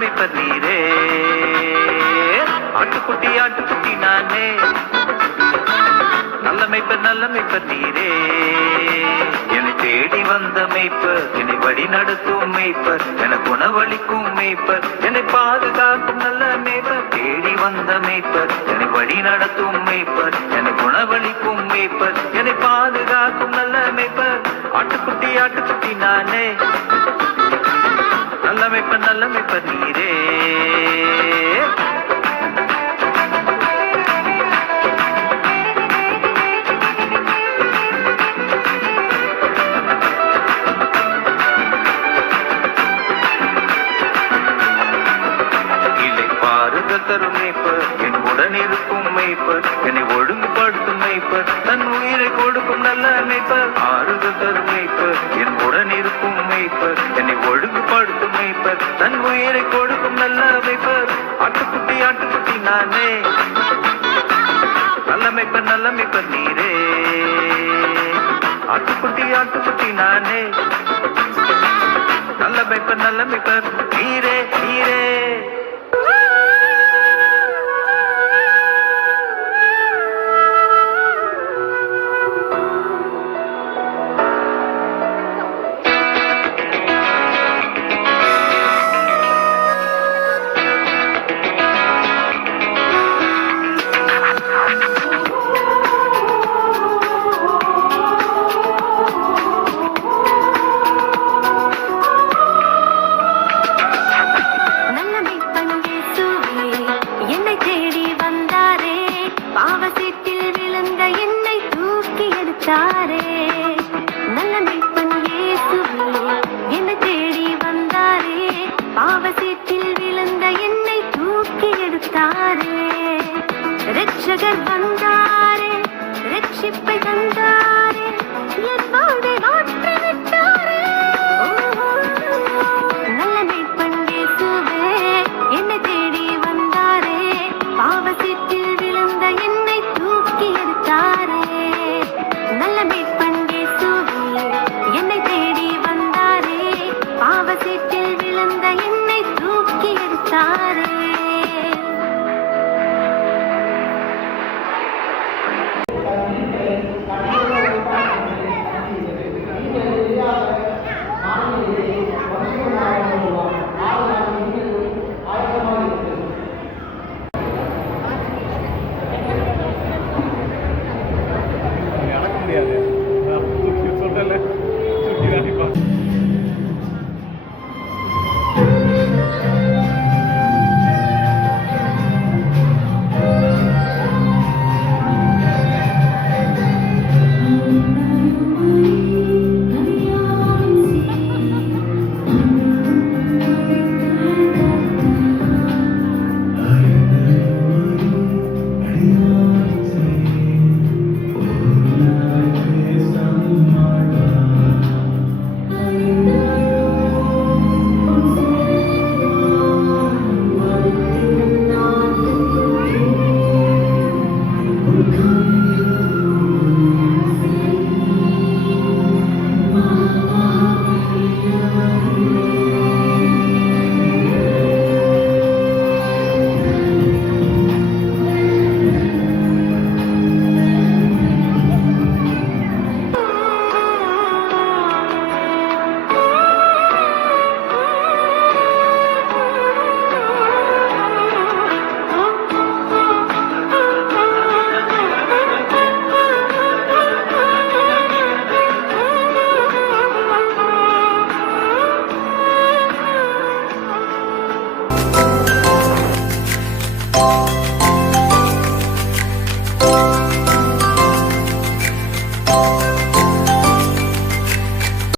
மேய்ப்பர் நீரே. ஆட்டுக்குட்டி நானே, நல்ல மேய்ப்பர் நீரே. என்னை தேடி வந்த மேய்ப்பர், என்னை வழி நடத்தும் மேய்ப்பர், எனக்கு உணவளிக்கும் மேய்ப்பர், என்னை பாதுகாக்கும் நல்ல மேய்ப்பர். தேடி வந்த மேய்ப்பர், என்னை வழி நடத்தும் மேய்ப்பர், எனக்கு உணவளிக்கும் மேய்ப்பர், என்னை பாதுகாக்கும் நல்ல மேய்ப்பர். ஆட்டுக்குட்டி நானே, நல்ல மேய்ப்பர் நீரே. தரும் மேய்ப்பர், என் உடன் இருக்கும் மேய்ப்பர், என்னை ஒழுங்குபடுத்தும் மேய்ப்பர், தன் உயிரை கொடுக்கும் நல்ல மேய்ப்பர். ஆறுதல் தரும் மேய்ப்பர், என் உடன் இருக்கும் மேய்ப்பர், என்னை ஒழுங்குபடுத்தும் மேய்ப்பர், தன் உயிரை கொடுக்கும் நல்ல மேய்ப்பர். ஆட்டுக்குட்டி நானே, நல்ல மேய்ப்பர் நீரே. ஆட்டுக்குட்டி நானே, நல்ல மேய்ப்பர் நீரே. நல்ல மேய்ப்பன் இயேசுவே, என்னை தேடி வந்தாரே. பாவசேற்றில் விழுந்த என்னை தூக்கி எடுத்தாரே. இரட்சகர் வந்தார்.